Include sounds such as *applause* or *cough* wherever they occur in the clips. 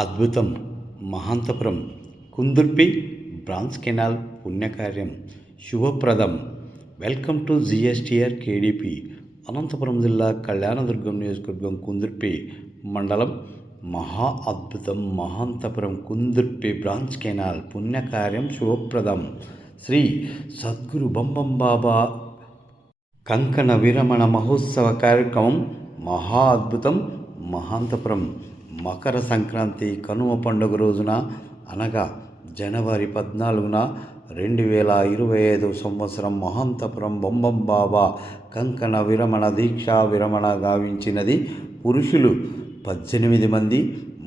అద్భుతం Mahanthapuram Kundurpi branch canal పుణ్యకార్యం శుభప్రదం. Welcome to GSTR KDP Anantapur జిల్లా కళ్యాణదుర్గం నియోజకవర్గం కుందుర్పి మండలం. మహా అద్భుతం మహాంతపురం కుందుర్పి బ్రాంచ్ కెనాల్ పుణ్యకార్యం శుభప్రదం. శ్రీ సద్గురు బంబం బాబా కంకణ విరమణ మహోత్సవ కార్యక్రమం. మహా అద్భుతం మహాంతపురం. మకర సంక్రాంతి కనుమ పండుగ రోజున అనగా జనవరి పద్నాలుగున రెండు వేల ఇరవై ఐదు సంవత్సరం మహాంతపురం బొంబం బాబా కంకణ విరమణ దీక్షా విరమణ గావించినది పురుషులు పద్దెనిమిది మంది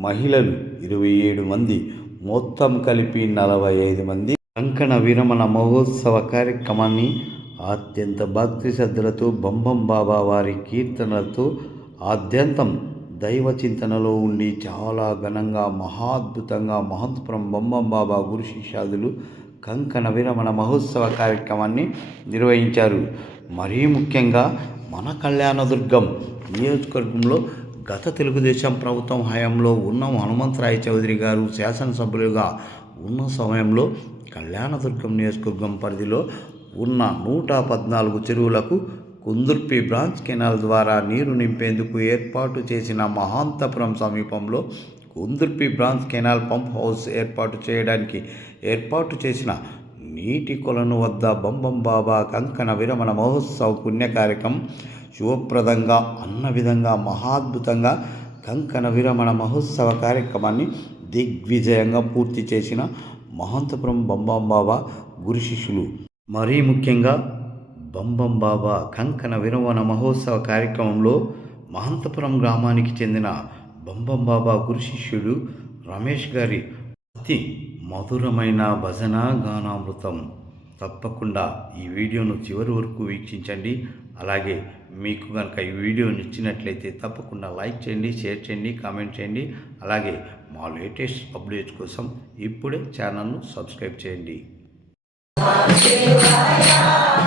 మహిళలు ఇరవై ఏడు మంది మొత్తం కలిపి నలభై ఐదు మంది. కంకణ విరమణ మహోత్సవ కార్యక్రమాన్ని అత్యంత భక్తి శ్రద్ధలతో బొంబం బాబా వారి కీర్తనలతో ఆద్యంతం దైవ చింతనలో ఉండి చాలా ఘనంగా మహాద్భుతంగా మహంతపురం బొమ్మం బాబా గురు శిష్యాదులు కంకణ విరమణ మహోత్సవ కార్యక్రమాన్ని నిర్వహించారు. మరీ ముఖ్యంగా మన కళ్యాణదుర్గం నియోజకవర్గంలో గత తెలుగుదేశం ప్రభుత్వం హయాంలో ఉన్న హనుమంతరాయ చౌదరి గారు శాసనసభ్యులుగా ఉన్న సమయంలో కళ్యాణదుర్గం నియోజకవర్గం పరిధిలో ఉన్న నూట పద్నాలుగు చెరువులకు కుందుర్పి బ్రాంచ్ కెనాల్ ద్వారా నీరు నింపేందుకు ఏర్పాటు చేసిన మహాంతపురం సమీపంలో Kundurpi branch canal pump house ఏర్పాటు చేయడానికి ఏర్పాటు చేసిన నీటి కొలను వద్ద బొంబం బాబా కంకణ విరమణ మహోత్సవ పుణ్య కార్యక్రమం శుభప్రదంగా అన్న విధంగా మహాద్భుతంగా కంకణ విరమణ మహోత్సవ కార్యక్రమాన్ని దిగ్విజయంగా పూర్తి చేసిన మహంతపురం బంబం బాబా గురు శిష్యులు. మరీ ముఖ్యంగా బంబం బాబా కంకణ విరమణ మహోత్సవ కార్యక్రమంలో మహంతపురం గ్రామానికి చెందిన బంబం బాబా గురు శిష్యుడు రమేష్ గారి అతి మధురమైన భజన గానామృతం. తప్పకుండా ఈ వీడియోను చివరి వరకు వీక్షించండి. అలాగే మీకు కనుక ఈ వీడియో నచ్చినట్లయితే తప్పకుండా లైక్ చేయండి షేర్ చేయండి కామెంట్ చేయండి. అలాగే మా లేటెస్ట్ అప్డేట్స్ కోసం ఇప్పుడే ఛానల్ను సబ్స్క్రైబ్ చేయండి.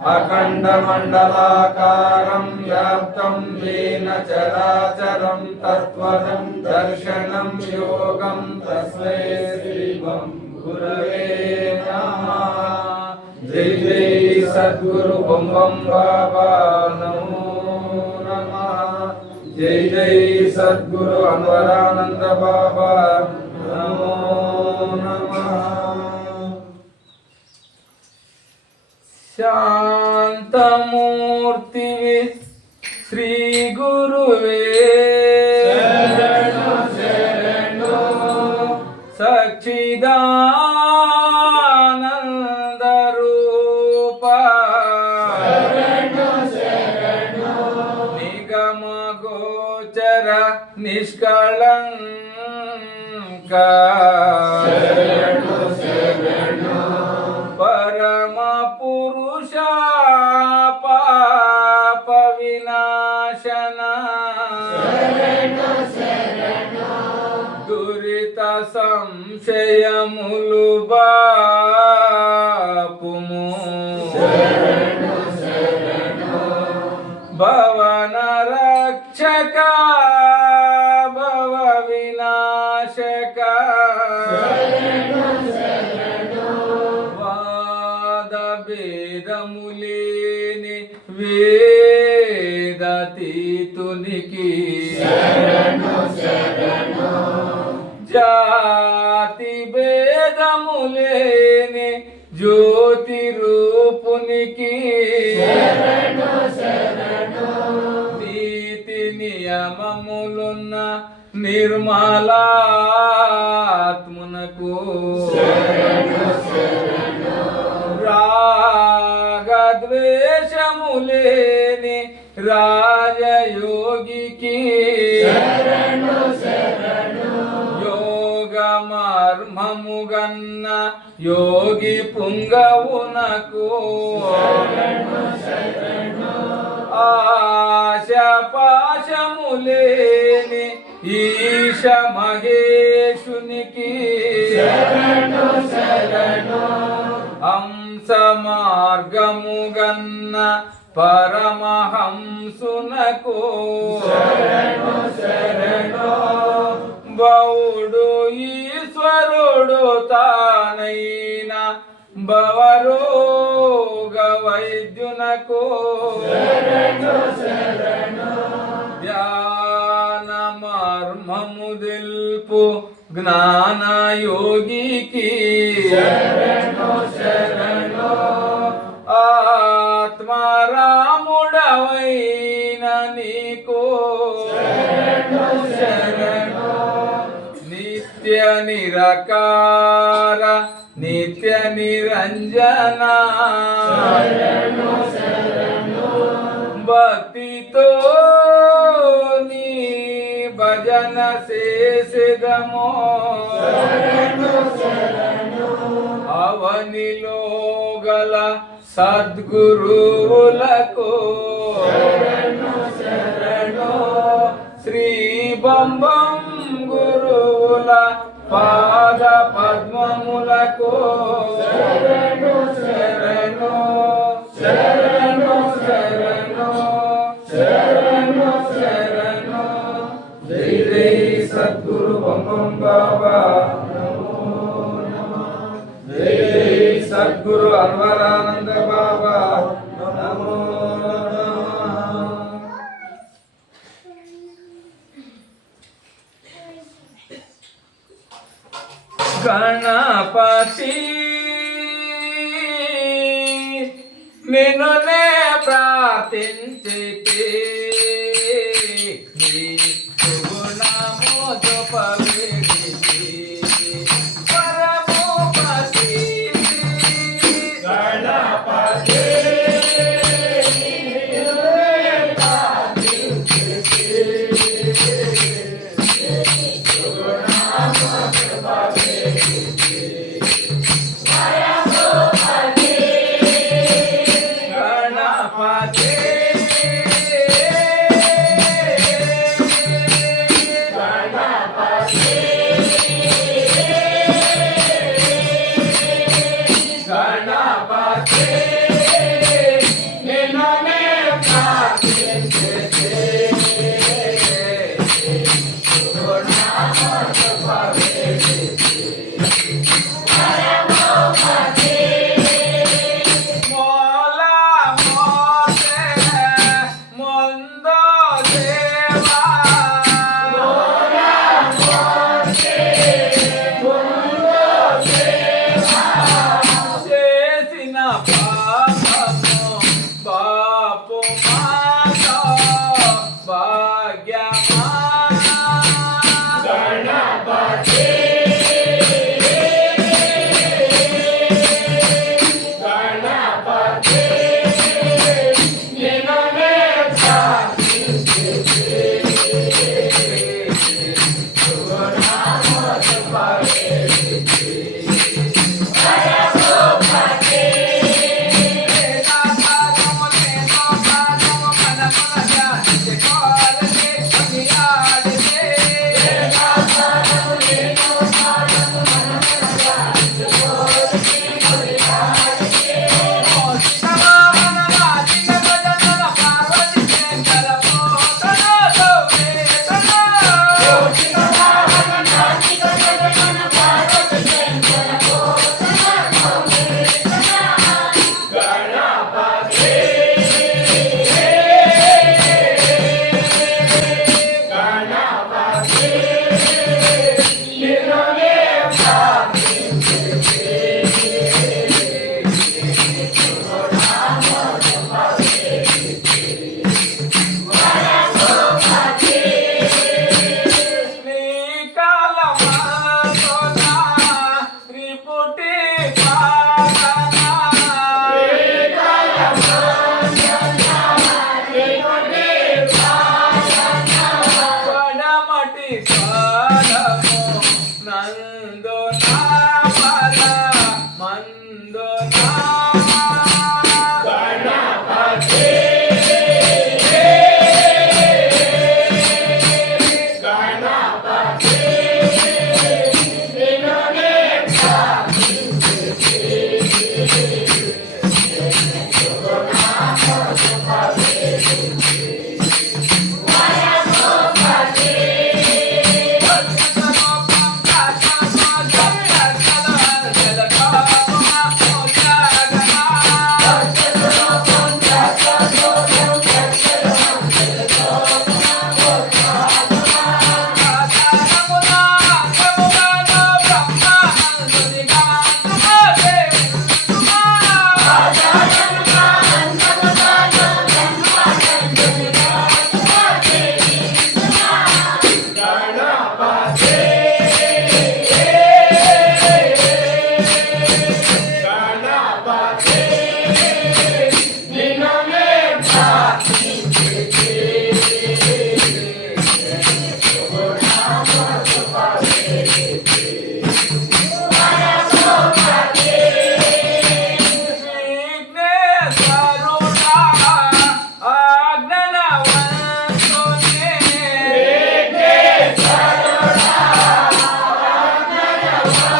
తన్నమామి అఖండ మండలాకారం వ్యాప్తం ఏన చరాచరం తత్వదం దర్శనం యోగం తస్మై శ్రీవం గురవే నమః జై జై సద్గురు బొం బం బాబా నమో నమః జై శాంతమూర్తి శ్రీ గురువే. సచ్చిదానంద రూప నిష్కళంక. సంశయములు బాపుము. భవన రక్షక భవ వినాశక. వాద భేదములేని వేదతీతునికి జాతి నిర్మలాత్మునకు రాగద్వేషములేని రాజయోగికి యోగ మర్మముగన్న యోగి పుంగవునకు ఆశ పాశములేని ఈశ మహేశునికి హంస మార్గముగన్న పరమహంసునకు బౌడు ఈశ్వరుడు తానైన భవరోగ వైద్యునకు ధ్యాన మర్మము దిల్పు జ్ఞాన యోగికి ఆత్మరాముడవైన నీకు నిత్య నిరకార నిత్య నిరంజన భక్తితో భజన చేసేదమో అవనిలో గల సద్గురువులకు శ్రీ బంబం గురువుల పాద పద్మములకు శరణ గురు అన్వరానంద బాబా. నమో గణపతి. నిన్నునే ప్రార్థించితే 감사합니다. *laughs*